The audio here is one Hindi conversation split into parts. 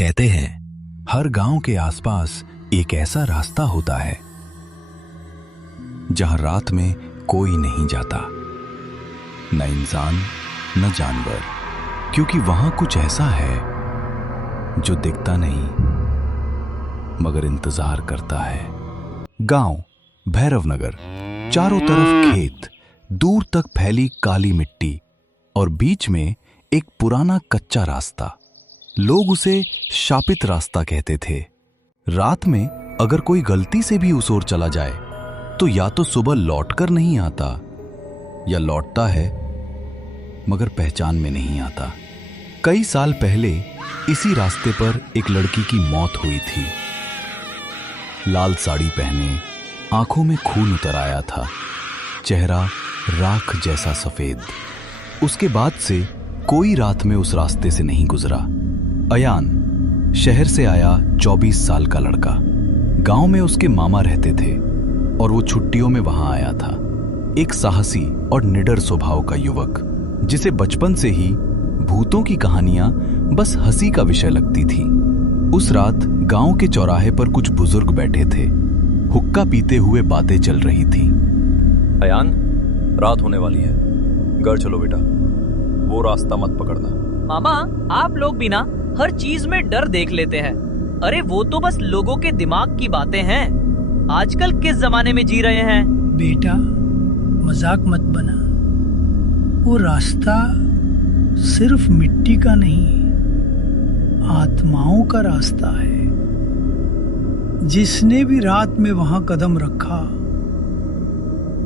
कहते हैं हर गांव के आसपास एक ऐसा रास्ता होता है जहां रात में कोई नहीं जाता, न इंसान न जानवर, क्योंकि वहां कुछ ऐसा है जो दिखता नहीं मगर इंतजार करता है। गांव भैरवनगर, चारों तरफ खेत, दूर तक फैली काली मिट्टी और बीच में एक पुराना कच्चा रास्ता। लोग उसे शापित रास्ता कहते थे। रात में अगर कोई गलती से भी उस ओर चला जाए तो या तो सुबह लौटकर नहीं आता या लौटता है मगर पहचान में नहीं आता। कई साल पहले इसी रास्ते पर एक लड़की की मौत हुई थी। लाल साड़ी पहने, आंखों में खून उतर आया था, चेहरा राख जैसा सफेद। उसके बाद से कोई रात में उस रास्ते से नहीं गुजरा। अयान शहर से आया 24 साल का लड़का। गांव में उसके मामा रहते थे और वो छुट्टियों में वहां आया था। एक साहसी और निडर स्वभाव का युवक जिसे बचपन से ही भूतों की कहानियां बस हंसी का विषय लगती थी। उस रात गांव के चौराहे पर कुछ बुजुर्ग बैठे थे। हुक्का पीते हुए बातें चल रही थी। अयान, रात होने वाली है, घर चलो बेटा, वो रास्ता मत पकड़ना। मामा, आप लोग भी ना हर चीज में डर देख लेते हैं। अरे वो तो बस लोगों के दिमाग की बातें हैं। आजकल किस जमाने में जी रहे हैं? बेटा, मजाक मत बना। वो रास्ता सिर्फ मिट्टी का नहीं, आत्माओं का रास्ता है। जिसने भी रात में वहां कदम रखा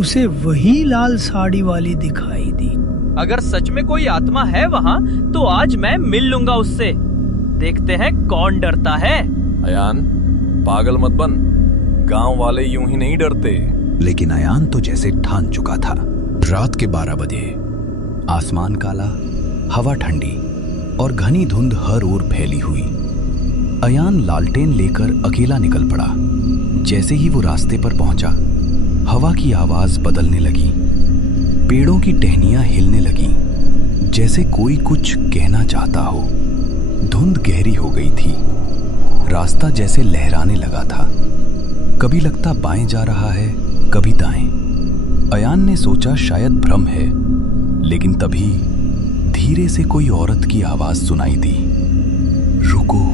उसे वही लाल साड़ी वाली दिखाई दी। अगर सच में कोई आत्मा है वहाँ तो आज मैं मिल लूंगा उससे। देखते हैं कौन डरता है। अयान, पागल मत बन, गांव वाले यूं ही नहीं डरते। लेकिन अयान तो जैसे ठान चुका था। रात के 12 बजे, आसमान काला, हवा ठंडी और घनी धुंध हर ओर फैली हुई। अयान लालटेन लेकर अकेला निकल पड़ा। जैसे ही वो रास्ते पर पहुंचा, हवा की आवाज बदलने लगी, पेड़ों की टहनियां हिलने लगी, जैसे कोई कुछ कहना चाहता हो। धुंध गहरी हो गई थी, रास्ता जैसे लहराने लगा था। कभी लगता बाएं जा रहा है, कभी दाएं। अयान ने सोचा शायद भ्रम है, लेकिन तभी धीरे से कोई औरत की आवाज सुनाई दी। रुको,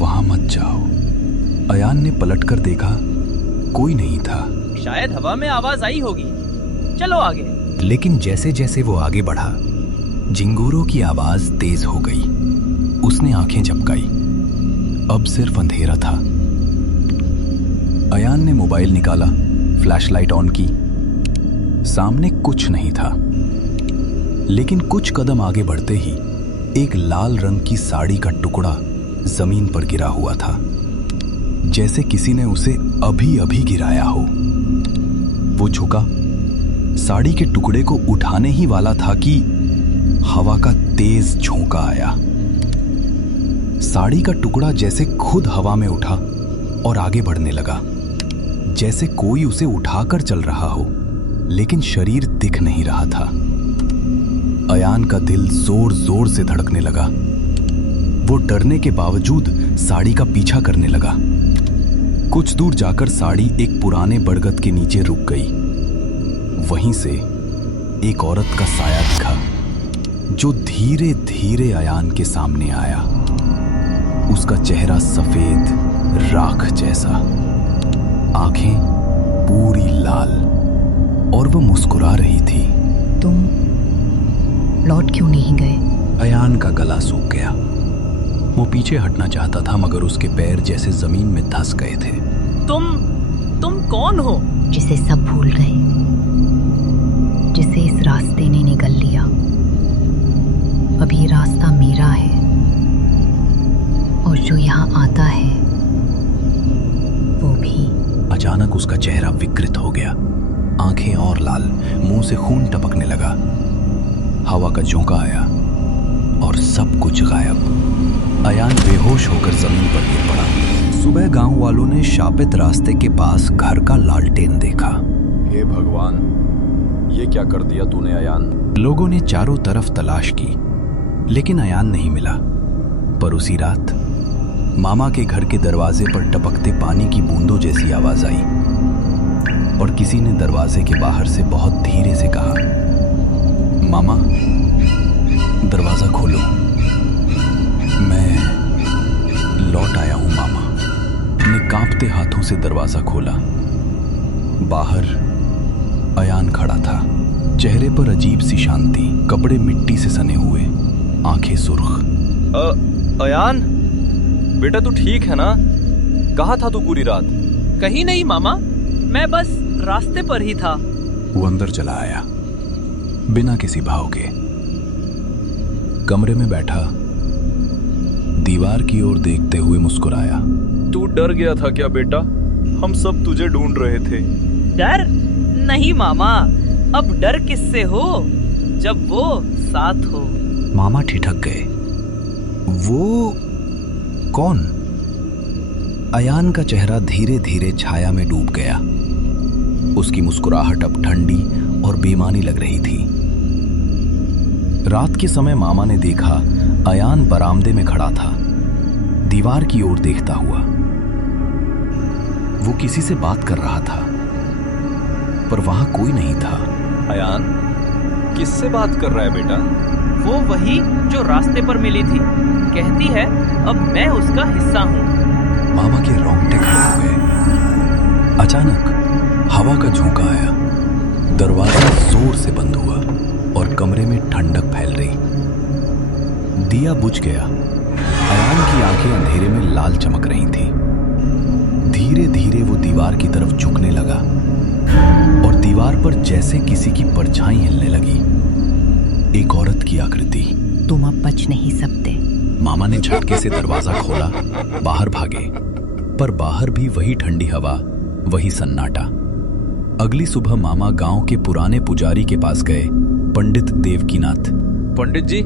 वहां मत जाओ। अयान ने पलटकर देखा, कोई नहीं था। शायद हवा में आवाज आई होगी, चलो आगे। लेकिन जैसे जैसे वो आगे बढ़ा, झिंगूरों की आवाज तेज हो गई। उसने आंखें झपकाई, अब सिर्फ अंधेरा था। अयान ने मोबाइल निकाला, फ्लैशलाइट ऑन की। सामने कुछ नहीं था, लेकिन कुछ कदम आगे बढ़ते ही एक लाल रंग की साड़ी का टुकड़ा जमीन पर गिरा हुआ था, जैसे किसी ने उसे अभी अभी गिराया हो। वो झुका, साड़ी के टुकड़े को उठाने ही वाला था कि हवा का तेज झोंका आया। साड़ी का टुकड़ा जैसे खुद हवा में उठा और आगे बढ़ने लगा, जैसे कोई उसे उठाकर चल रहा हो, लेकिन शरीर दिख नहीं रहा था। अयान का दिल जोर जोर से धड़कने लगा। वो डरने के बावजूद साड़ी का पीछा करने लगा। कुछ दूर जाकर साड़ी एक पुराने बरगद के नीचे रुक गई। वहीं से एक औरत का साया दिखा, जो धीरे धीरे अयान के सामने आया। उसका चेहरा सफेद राख जैसा, आंखें पूरी लाल, और वो मुस्कुरा रही थी। तुम लौट क्यों नहीं गए? अयान का गला सूख गया। वो पीछे हटना चाहता था मगर उसके पैर जैसे जमीन में धंस गए थे। तुम कौन हो? जिसे सब भूल गए, जिसे इस रास्ते ने निगल लिया। अब ये रास्ता मेरा है और जो यहाँ आता है वो भी। अचानक उसका चेहरा विकृत हो गया, आंखें और लाल, मुंह से खून टपकने लगा। हवा का झोंका आया और सब कुछ गायब। अयान बेहोश होकर जमीन पर गिर पड़ा। सुबह गांव वालों ने शापित रास्ते के पास घर का लालटेन देखा। हे भगवान, ये क्या कर दिया तूने अयान? लोगों ने चारों तरफ तलाश की, लेकिन अयान नहीं मिला। पर उसी रात मामा के घर के दरवाजे पर टपकते पानी की बूंदों जैसी आवाज आई और किसी ने दरवाजे के बाहर से बहुत धीरे से कहा, मामा दरवाजा खोलो, मैं लौट आया हूं। मामा ने कांपते हाथों से दरवाजा खोला। बाहर अयान खड़ा था, चेहरे पर अजीब सी शांति, कपड़े मिट्टी से सने हुए, आंखें सुर्ख। अयान बेटा तू ठीक है ना? कहाँ था तू पूरी रात? कहीं नहीं मामा, मैं बस रास्ते पर ही था। वो अंदर चला आया बिना किसी भाव के, कमरे में बैठा, दीवार की ओर देखते हुए मुस्कुराया। तू डर गया था क्या बेटा? हम सब तुझे ढूंढ रहे थे। डर नहीं मामा, अब डर किससे हो जब वो साथ हो। मामा ठिठक गए। वो कौन? अयान का चेहरा धीरे धीरे छाया में डूब गया। उसकी मुस्कुराहट अब ठंडी और बेमानी लग रही थी। रात के समय मामा ने देखा अयान बरामदे में खड़ा था, दीवार की ओर देखता हुआ। वो किसी से बात कर रहा था, पर वहां कोई नहीं था। अयान किससे बात कर रहा है बेटा? वो वही जो रास्ते पर मिली थी, कहती है अब मैं उसका हिस्सा हूँ। मामा के रोंगटे खड़े हो गए। अचानक हवा का झोंका आया, दरवाजा जोर से बंद हुआ और कमरे में ठंडक फैल रही। दिया बुझ गया। अयान की आंखें अंधेरे में लाल चमक रही थी। धीरे धीरे वो दीवार की तरफ झुकने लगा और दीवार पर जैसे किसी की परछाई हिलने लगी। एक औरत की आकृति। तुम अब बच नहीं सकते। मामा ने झटके से दरवाजा खोला, बाहर भागे, पर बाहर भी वही ठंडी हवा, वही सन्नाटा। अगली सुबह मामा गांव के पुराने पुजारी के पास गए, पंडित देवकीनाथ। पंडित जी,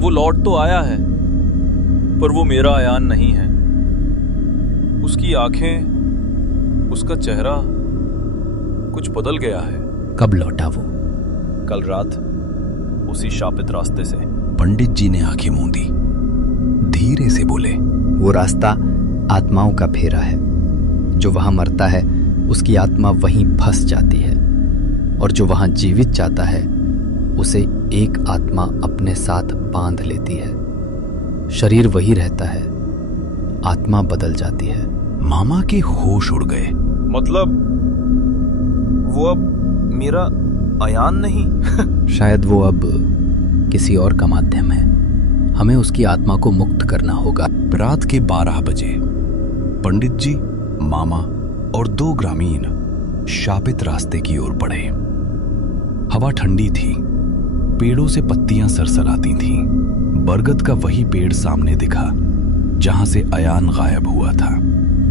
वो लौट तो आया है, पर वो मेरा अयान नहीं है। उसकी आंखें, उसका चेहरा कुछ बदल गया है। कब लौटा वो? कल रात, उसी शापित रास्ते से। पंडित जी ने आंखें मूंदी, धीरे से बोले, वो रास्ता आत्माओं का फेरा है। जो वहां मरता है उसकी आत्मा वहीं फंस जाती है, और जो वहां जीवित जाता है उसे एक आत्मा अपने साथ बांध लेती है। शरीर वही रहता है, आत्मा बदल जाती है। मामा के होश उड़ गए। मतलब वो अब मेरा अयान नहीं? शायद वो अब किसी और का माध्यम है। हमें उसकी आत्मा को मुक्त करना होगा। रात के 12 बजे पंडित जी, मामा और 2 ग्रामीण शापित रास्ते की ओर बढ़े। हवा ठंडी थी, पेड़ों से पत्तियां सरसराती थीं। बरगद का वही पेड़ सामने दिखा जहां से अयान गायब हुआ था।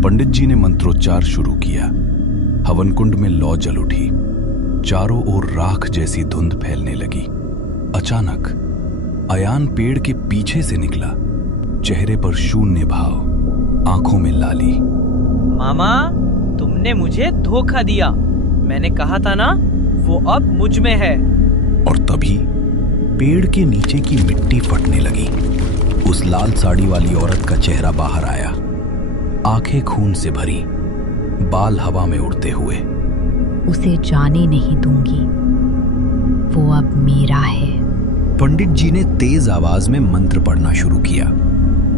पंडित जी ने मंत्रोच्चार शुरू किया। हवन कुंड में लौ जल उठी, चारों ओर राख जैसी धुंध फैलने लगी। अचानक अयान पेड़ के पीछे से निकला, चेहरे पर शून्य भाव, आंखों में लाली। मामा, तुमने मुझे धोखा दिया। मैंने कहा था ना, वो अब मुझ में है। और तभी पेड़ के नीचे की मिट्टी फटने लगी। उस लाल साड़ी वाली औरत का चेहरा बाहर आया, आंखें खून से भरी, बाल हवा में उड़ते हुए। उसे जाने नहीं दूंगी, वो अब मेरा है। पंडित जी ने तेज आवाज में मंत्र पढ़ना शुरू किया।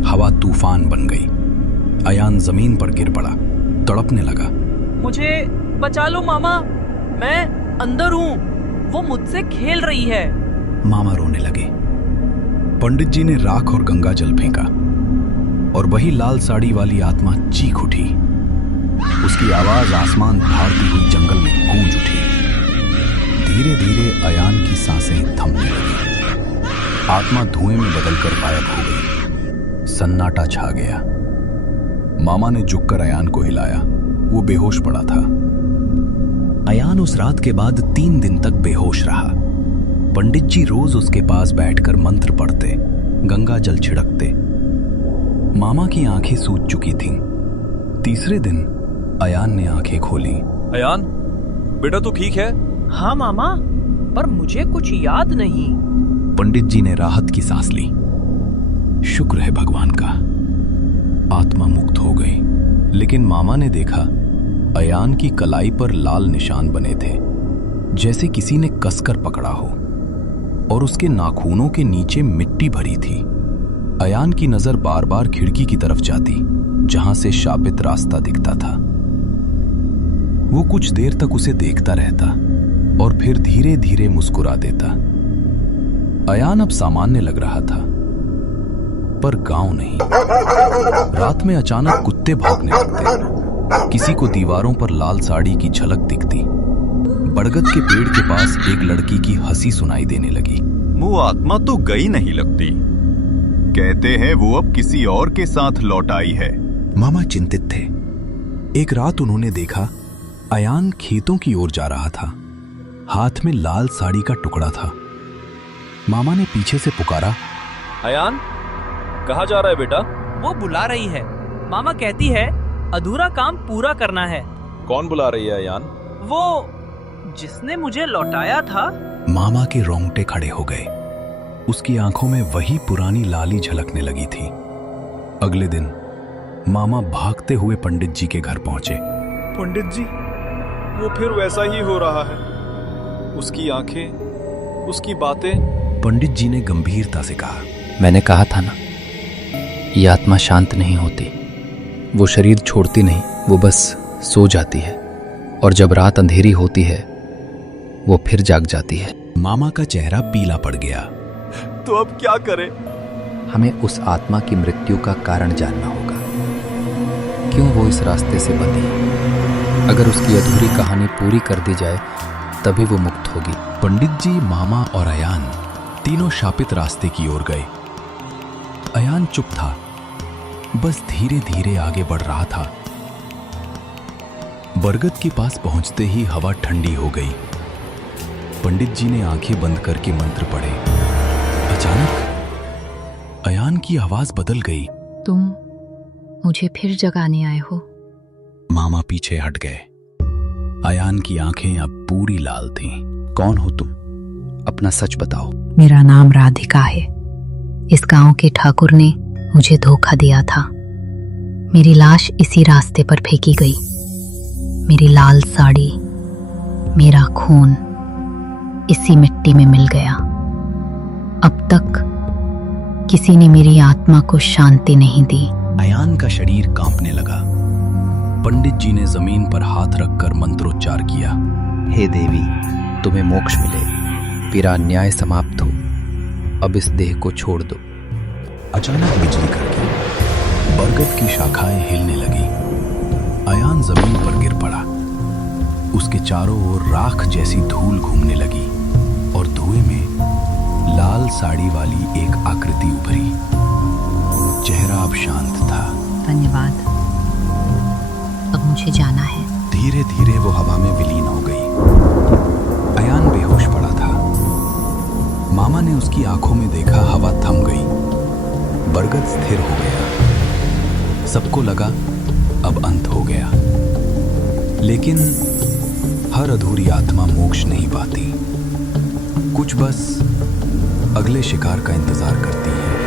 हवा तूफान बन गई। अयान जमीन पर गिर पड़ा, तड़पने लगा। मुझे बचा लो मामा, मैं अंदर हूँ, वो मुझसे खेल रही है। मामा रोने लगे। पंडित जी ने राख और गंगा जल फेंका और वही लाल साड़ी वाली आत्मा चीख उठी। उसकी आवाज आसमान फाड़ती हुई जंगल में गूंज उठी। धीरे धीरे अयान की सांसें थमने लगी। आत्मा धुएं में बदलकर गायब हो गई। सन्नाटा छा गया। मामा ने झुककर अयान को हिलाया। वो बेहोश पड़ा था। अयान उस रात के बाद 3 दिन तक बेहोश रहा। पंडित जी रोज उसके पास बैठकर मंत्र पढ़ते, गंगा जल छिड़कते। मामा की आंखें सूज चुकी थीं। तीसरे दिन अयान ने आंखें खोली। अयान, बेटा तू ठीक है? हाँ मामा, पर मुझे कुछ याद नहीं। पंडित जी ने राहत की सांस ली। शुक्र है भगवान का, आत्मा मुक्त हो गई। लेकिन मामा ने देखा अयान की कलाई पर लाल निशान बने थे, जैसे किसी ने कसकर पकड़ा हो, और उसके नाखूनों के नीचे मिट्टी भरी थी। अयान की नजर बार बार खिड़की की तरफ जाती, जहां से शापित रास्ता दिखता था। वो कुछ देर तक उसे देखता रहता और फिर धीरे धीरे मुस्कुरा देता। अयान अब सामान्य लग रहा था, पर गांव नहीं। रात में अचानक कुत्ते भौंकने लगते, किसी को दीवारों पर लाल साड़ी की झलक दिखती। बरगद के पेड़ के पास एक लड़की की हंसी सुनाई देने लगी। वो आत्मा तो गई नहीं लगती, कहते हैं वो अब किसी और के साथ लौट आई है। मामा चिंतित थे। एक रात उन्होंने देखा अयान खेतों की ओर जा रहा था, हाथ में लाल साड़ी का टुकड़ा था। मामा ने पीछे से पुकारा, अयान, कहाँ जा रहा है बेटा? वो बुला रही है। मामा कहती है अधूरा काम पूरा करना है। कौन बुला रही है अयान? वो जिसने मुझे लौटाया था। मामा के रोंगटे खड़े हो गए। उसकी आंखों में वही पुरानी लाली झलकने लगी थी। अगले दिन मामा भागते हुए पंडित जी के घर पहुंचे। पंडित जी, वो फिर वैसा ही हो रहा है। उसकी आंखें, उसकी बातें। पंडित जी ने गंभीरता से कहा, मैंने कहा था ना, ये आत्मा शांत नहीं होती। वो शरीर छोड़ती नहीं, वो बस सो जाती है, और जब रात अंधेरी होती है वो फिर जाग जाती है। मामा का चेहरा पीला पड़ गया। तो अब क्या करें? हमें उस आत्मा की मृत्यु का कारण जानना होगा। क्यों वो इस रास्ते से बंधी? अगर उसकी अधूरी कहानी पूरी कर दी जाए तभी वो मुक्त होगी। पंडित जी, मामा और अयान तीनों शापित रास्ते की ओर गए। अयान चुप था, बस धीरे धीरे आगे बढ़ रहा था। बरगद के पास पहुंचते ही हवा ठंडी हो गई। पंडित जी ने आंखें बंद करके मंत्र पढ़े। अचानक अयान की आवाज बदल गई। तुम मुझे फिर जगाने आए हो? मामा पीछे हट गए। अयान की आंखें अब पूरी लाल थीं। कौन हो तुम? अपना सच बताओ। मेरा नाम राधिका है। इस गांव के ठाकुर ने मुझे धोखा दिया था। मेरी लाश इसी रास्ते पर फेंकी गई। मेरी लाल साड़ी, मेरा खून इसी मिट्टी में मिल गया। अब तक किसी ने मेरी आत्मा को शांति नहीं दी। अयान का शरीर कांपने लगा। पंडित जी ने जमीन पर हाथ रखकर मंत्रोच्चार किया। हे देवी, तुम्हें मोक्ष मिले, पीरा अन्याय समाप्त हो, अब इस देह को छोड़ दो। अचानक बिजली कड़की, बरगद की शाखाएं हिलने लगी। अयान जमीन पर गिर पड़ा। उसके चारों ओर राख जैसी धूल घूमने लगी और धुएं में लाल साड़ी वाली एक आकृति उभरी। चेहरा अब शांत था। धन्यवाद, अब मुझे जाना है। धीरे धीरे वो हवा में विलीन हो गई। अयान बेहोश पड़ा था। मामा ने उसकी आंखों में देखा, हवा थम गई। बरगद स्थिर हो गया। सबको लगा अब अंत हो गया। लेकिन हर अधूरी आत्मा मोक्ष नहीं पाती। कुछ बस अगले शिकार का इंतजार करती है।